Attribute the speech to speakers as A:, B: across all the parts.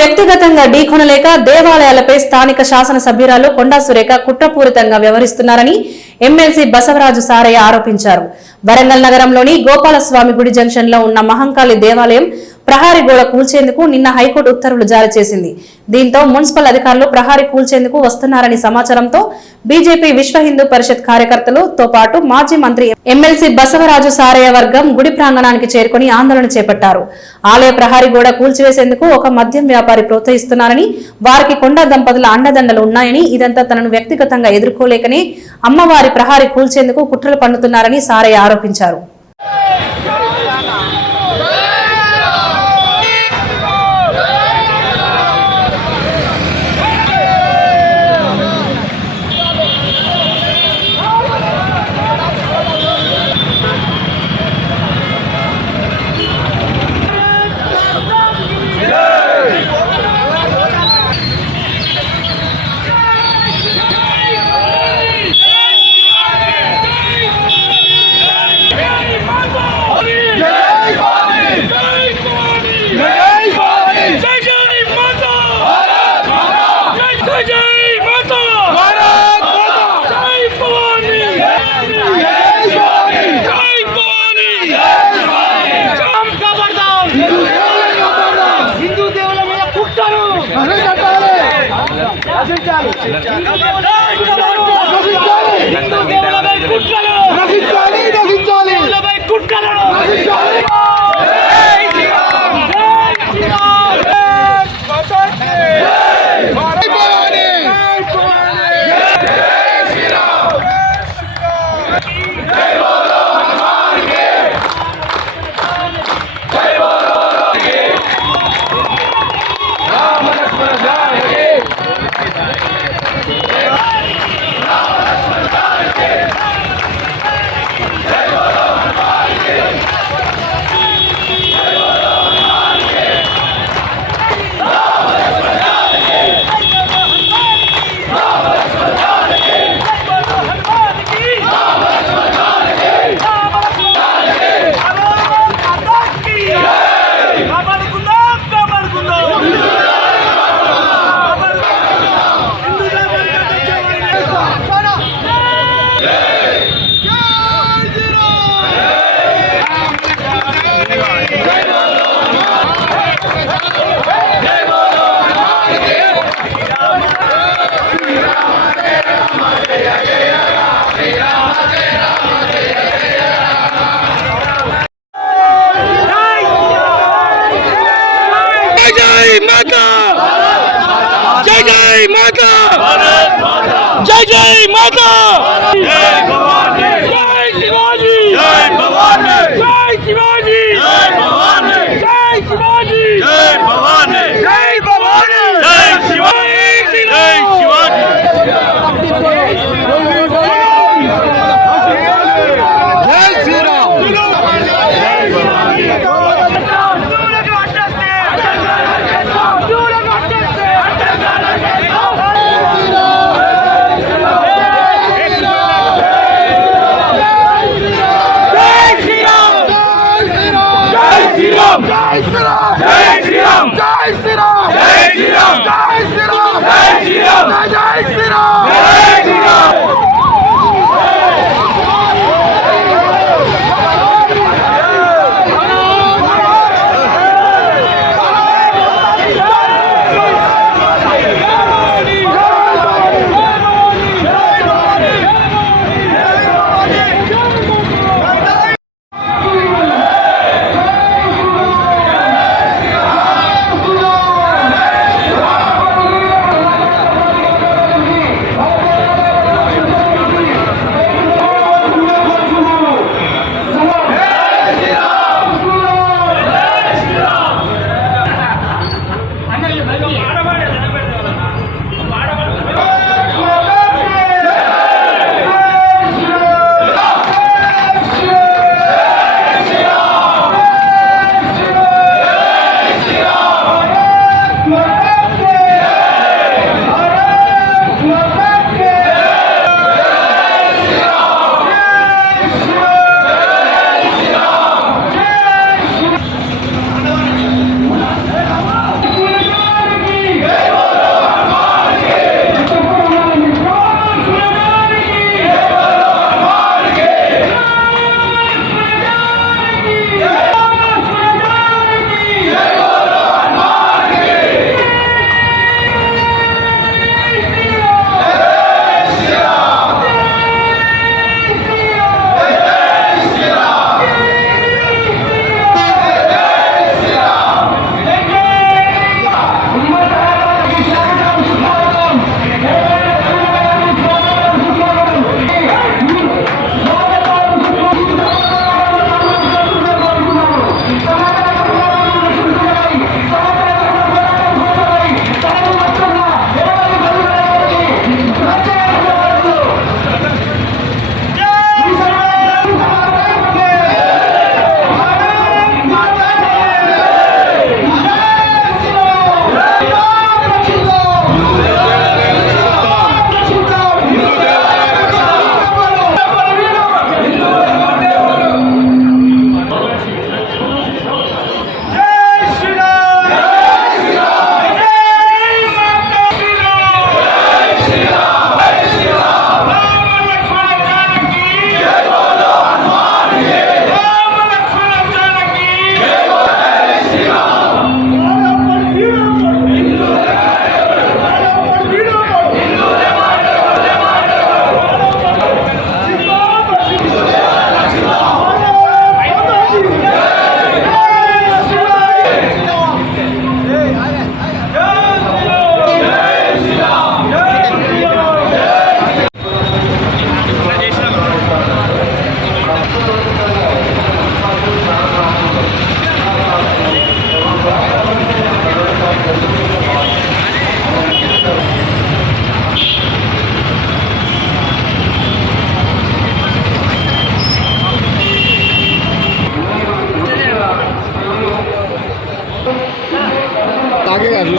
A: వ్యక్తిగతంగా ఢీకొనలేక దేవాలయాలపై స్థానిక శాసనసభ్యురాలు కొండా సురేఖ కుట్రపూరితంగా వ్యవహరిస్తున్నారని ఎమ్మెల్సీ బసవరాజు సారయ్య ఆరోపించారు. వరంగల్ నగరంలోని గోపాలస్వామి గుడి జంక్షన్లో ఉన్న మహంకాళి దేవాలయం ప్రహారీ గోడ కూల్చేందుకు నిన్న హైకోర్టు ఉత్తర్వులు జారీ చేసింది. దీంతో మున్సిపల్ అధికారులు ప్రహారీ కూల్చేందుకు వస్తున్నారని సమాచారంతో బీజేపీ విశ్వ హిందూ పరిషత్ కార్యకర్తలు తో పాటు మాజీ మంత్రి ఎమ్మెల్సీ బసవరాజు సారయ్య వర్గం గుడి ప్రాంగణానికి చేరుకుని ఆందోళన చేపట్టారు. ఆలయ ప్రహారీ గోడ కూల్చివేసేందుకు ఒక మద్యం వ్యాపారి ప్రోత్సహిస్తున్నారని వారికి కొండ దంపతుల అండదండలు ఉన్నాయని ఇదంతా తనను వ్యక్తిగతంగా ఎదుర్కోలేకనే అమ్మవారి ప్రహారీ కూల్చేందుకు కుట్రలు పన్నుతున్నారని సారయ్య ఆరోపించారు.
B: কুটকালে
C: মাতা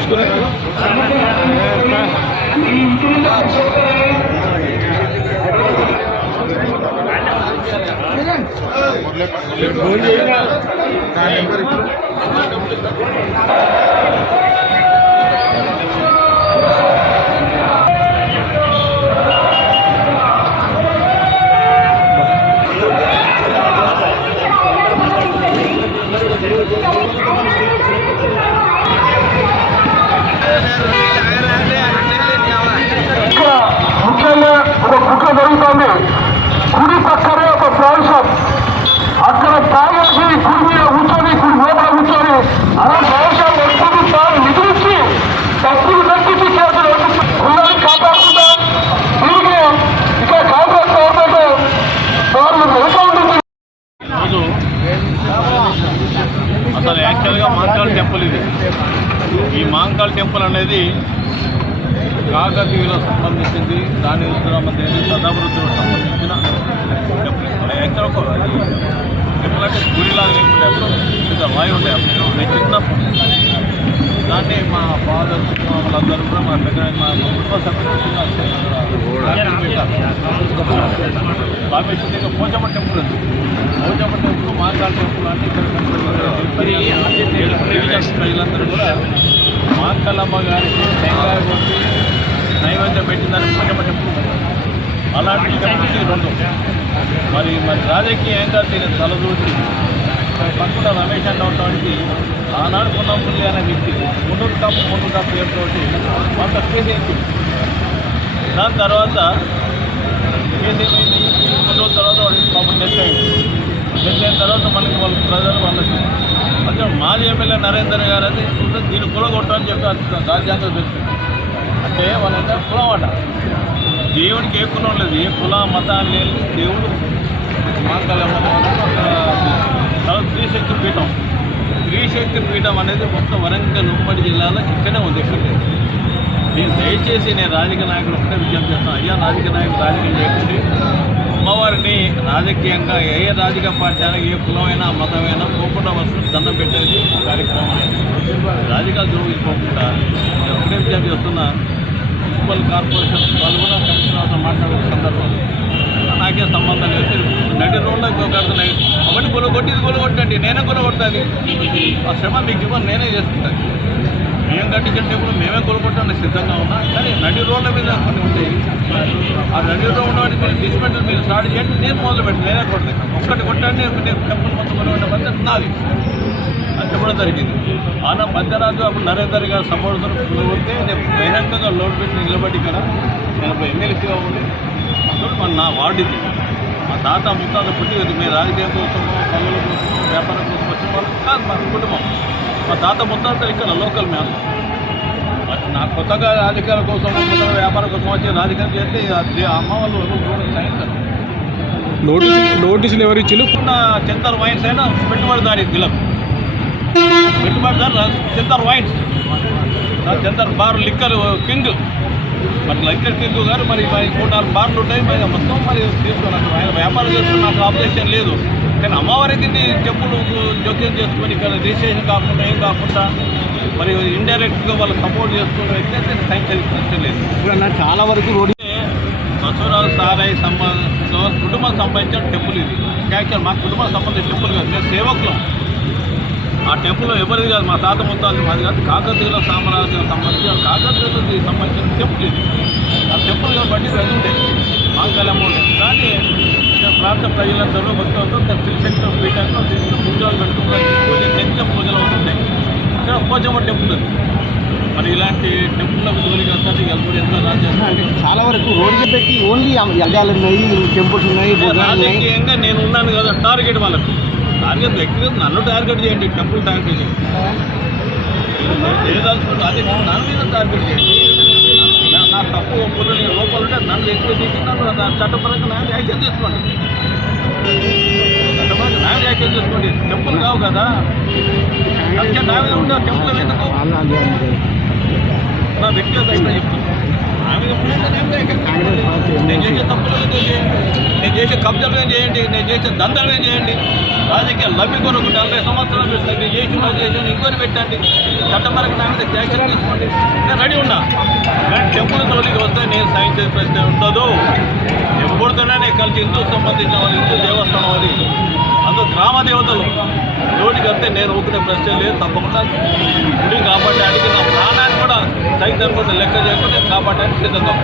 D: ఇక్కడ
C: కాకతీయులకు సంబంధించింది. దాని ఉత్తరామదేవి సదావృత్తులకు సంబంధించిన టెంపుల్ ఎప్పుడంటే యాక్చువల్ గుడిలాగా లేకుండా అప్పుడు ఉండే నేను చిన్నప్పుడు. దాన్ని మా ఫాదర్ వాళ్ళందరూ కూడా మా దగ్గర మా కుటుంబ సభ్యులు రామేశ్వరం పోచమ్మ టెంపుల్ ఉంది పోచమ్మ టెంపుల్ టెంపుల్ అంటే ఇక్కడ ప్రజలందరూ కూడా మాంకలమ్మ గారికి టెంకాయ కొట్టి నైవేద్యం పెట్టిందని పోచమ్మ టెంపుల్ అలాంటి రెండు. మరి మరి రాజకీయం ఏంటో దీన్ని తలదూచి పక్కన రమేష్ అన్న ఉన్నటువంటి ఆనాడు పున్నపుల్లి అనే వ్యక్తి ముందు కప్పు ముందు కప్పు పేరుతోటి కొంత కేసు దాని తర్వాత కేసు ఏమైంది? కొన్ని రోజుల తర్వాత వాళ్ళకి పాపం డెత్ అయింది. డెత్ అయిన తర్వాత మళ్ళీ వాళ్ళ ప్రజలు వాళ్ళకి అంటే మాజీ ఎమ్మెల్యే నరేందర్ గారు అది దీన్ని కులగొట్టని చెప్పి రాజ్యాంగం చెప్తుంది అంటే వాళ్ళంతా కులం అట దేవుడికి ఏ కులం లేదు ఏ కుల మతాలు లేదు దేవుడు మాంగళ్యమ్మ త్రిశక్తి పీఠం. త్రిశక్తి పీఠం అనేది మొత్తం వరంగల్ ఉమ్మడి జిల్లాలో ఇక్కడే ఉంది ఇక్కడ. నేను దయచేసి నేను రాజకీయ నాయకులు ఒకటే విజ్ఞప్తి చేస్తాను అయ్యా రాజకీయ నాయకులు రాజకీయం చేయకండి. అమ్మవారిని రాజకీయంగా ఏ రాజకీయ పార్టీ అయినా ఏ కులమైనా మతమైనా పోకుండా వస్తుంది దండం పెట్టేది కార్యక్రమం. రాజకీయాలు చూపించుకోకుండా నేను ఒకటే విజ్ఞప్తి చేస్తున్నా. మున్సిపల్ కార్పొరేషన్ వాళ్ళు కూడా కమిషనర్తో మాట్లాడే సందర్భంలో నాకే సంబంధం లేదు. నటి రోడ్లో కడుతున్నాయి ఒకటి కొలగొట్టి ఇది కొలగొట్టండి నేనే కొలగొట్టాలి ఆ శ్రమ మీకు ఇవ్వను నేనే చేసుకుంటాను మేము కట్టించిన మేమే కొలగొట్టడానికి సిద్ధంగా ఉన్నా కానీ నటి రోడ్ల మీద కొన్ని ఉంటాయి. ఆ నటి రోడ్డు ఉన్నవాటి మీరు డిస్మెంటల్ మీరు స్టార్ట్ చేయండి నేను మొదలు పెట్టి నేనే కొట్టలేదు ఒక్కటి కొట్టండి నేను టెంపుల్ మొత్తం కొలగొట్టే బాధ్యత నాది. అది చెప్పడం జరిగింది. ఆన మధ్యరాత్రి అప్పుడు నరేందర్ గారు సపోర్ట్ కొడితే నేను బహిరంగంగా లోడ్ పెట్టి నిలబడి ఇక్కడ నేను ఒక ఎమ్మెల్సీగా ఉండి అప్పుడు మన నా వార్డు ఇది. మా తాత ముత్తాత పుట్టి ఇది మీ రాజకీయం కోసం పనుల కోసం వ్యాపారం కోసం వచ్చిన వాళ్ళు. కాదు మా కుటుంబం. మా తాత ముత్తాత ఇక్కడ లోకల్ మేము మరి నా కొత్తగా రాజకీయాల కోసం కొత్తగా వ్యాపారం కోసం వచ్చి రాజకీయం చేస్తే అమ్మ వాళ్ళు
E: నోటీసు నోటీసులు ఎవరు ఇచ్చిండు
C: ఉన్న చింతర్ వైన్స్ అయినా పెట్టుబడిదారి గిలకు పెట్టుబడిదారు చింతర్ వైన్స్. చింతర్ బార్ లిక్కర్ కింగ్. మరి లిక్కర్ కింగ్ గారు మరి మరి మూడు నాలుగు బార్లు ఉంటాయి మరి మొత్తం మరి తీసుకున్నాను ఆయన వ్యాపారం చేస్తున్న నాకు ఆబ్జెక్షన్ లేదు. కానీ అమ్మవారికి చెప్పులు జోక్యం చేసుకొని ఇక్కడ రిజిస్ట్రేషన్ కాకుండా ఏం కాకుండా మరి ఇండైరెక్ట్గా వాళ్ళు సపోర్ట్ చేసుకున్న వ్యక్తి అయితే సహించలేదు
E: చాలా వరకు రోడ్డు
C: బసవరాజు సారాయి సంబంధించిన కుటుంబం సంబంధించిన టెంపుల్ ఇది. యాక్చువల్ మా కుటుంబం సంబంధించిన టెంపుల్ కాదు మేము సేవకులం. ఆ టెంపుల్ ఎవరిది కాదు మా తాత ముత్తాలు మాది కాదు. కాకతీయుల సామ్రాజ్యం సంబంధించిన కాకతీయులకి సంబంధించిన టెంపుల్ ఇది. ఆ టెంపుల్ బట్టి అది ఉండే మాంగళ్యం ఉండే కానీ ప్రాంత ప్రజలందరూ భక్తులతో త్రిశక్తి పీఠంలో పూజలు పెట్టుకోవడానికి పూజ నిత్య పూజలు అవుతుంటాయి ఇక్కడ పోచమ్మ టెంపుల్ ఉంది. మరి ఇలాంటి టెంపుల్లకు జోలికి వస్తుంది ఎల్పూడి ఎంత రాజ్యాంగం
E: చాలా వరకు రోడ్డు పెట్టి ఓన్లీ అడ్డాలు ఉన్నాయి టెంపుల్స్ ఉన్నాయి
C: రాజకీయంగా నేను ఉన్నాను కదా టార్గెట్ వాళ్ళకు. టార్గెట్ వ్యక్తిగత నన్ను టార్గెట్ చేయండి టెంపుల్ టార్గెట్ చేయండి. చేయదలుచుకుంటే అదే నన్ను మీద టార్గెట్ చేయండి. నా- తప్పు ఒప్పులు నేను లోపల ఉంటే నన్ను ఎక్కువ చేసి నన్ను నా చట్టపరంగా నా యాక్షన్ చేసుకోండి. చట్టపరంగా నా యాక్షన్ చేసుకోండి. టెంపుల్ కావు కదా. నా మీద ఉండే టెంపుల్ ఎందుకు? నా వ్యక్తిగత చెప్తున్నాను నేను చేసే తప్పులు నేను చేసే కబ్జాలు ఏం చేయండి నేను చేసే దందాలు ఏం చేయండి రాజకీయ లబ్ధి కొరకు నలభై సంవత్సరాలు పెట్టి నేను చేసిన చేసిన ఇంకొని పెట్టండి. చట్టపరంగా నా మీద యాక్షన్ తీసుకోండి. నేను రెడీ ఉన్నా? కానీ టెంపుల్ తోలికి వస్తే నేను సైన్ చేసే ప్రశ్న ఉండదు. ఎప్పుడుతోనే నేను కలిసి హిందూ సంబంధించిన వాళ్ళు హిందూ దేవస్థానం అది దేవతలు గ్రామ దేవతలు. నోటికి అంతే నేను ఊపిన ప్రశ్న లేదు తప్పకుండా గుడిని కాపాడడానికి నా ప్రాణాన్ని కూడా సైతం కూడా లెక్క చేయకుండా కాపాడడానికి సిద్ధంగా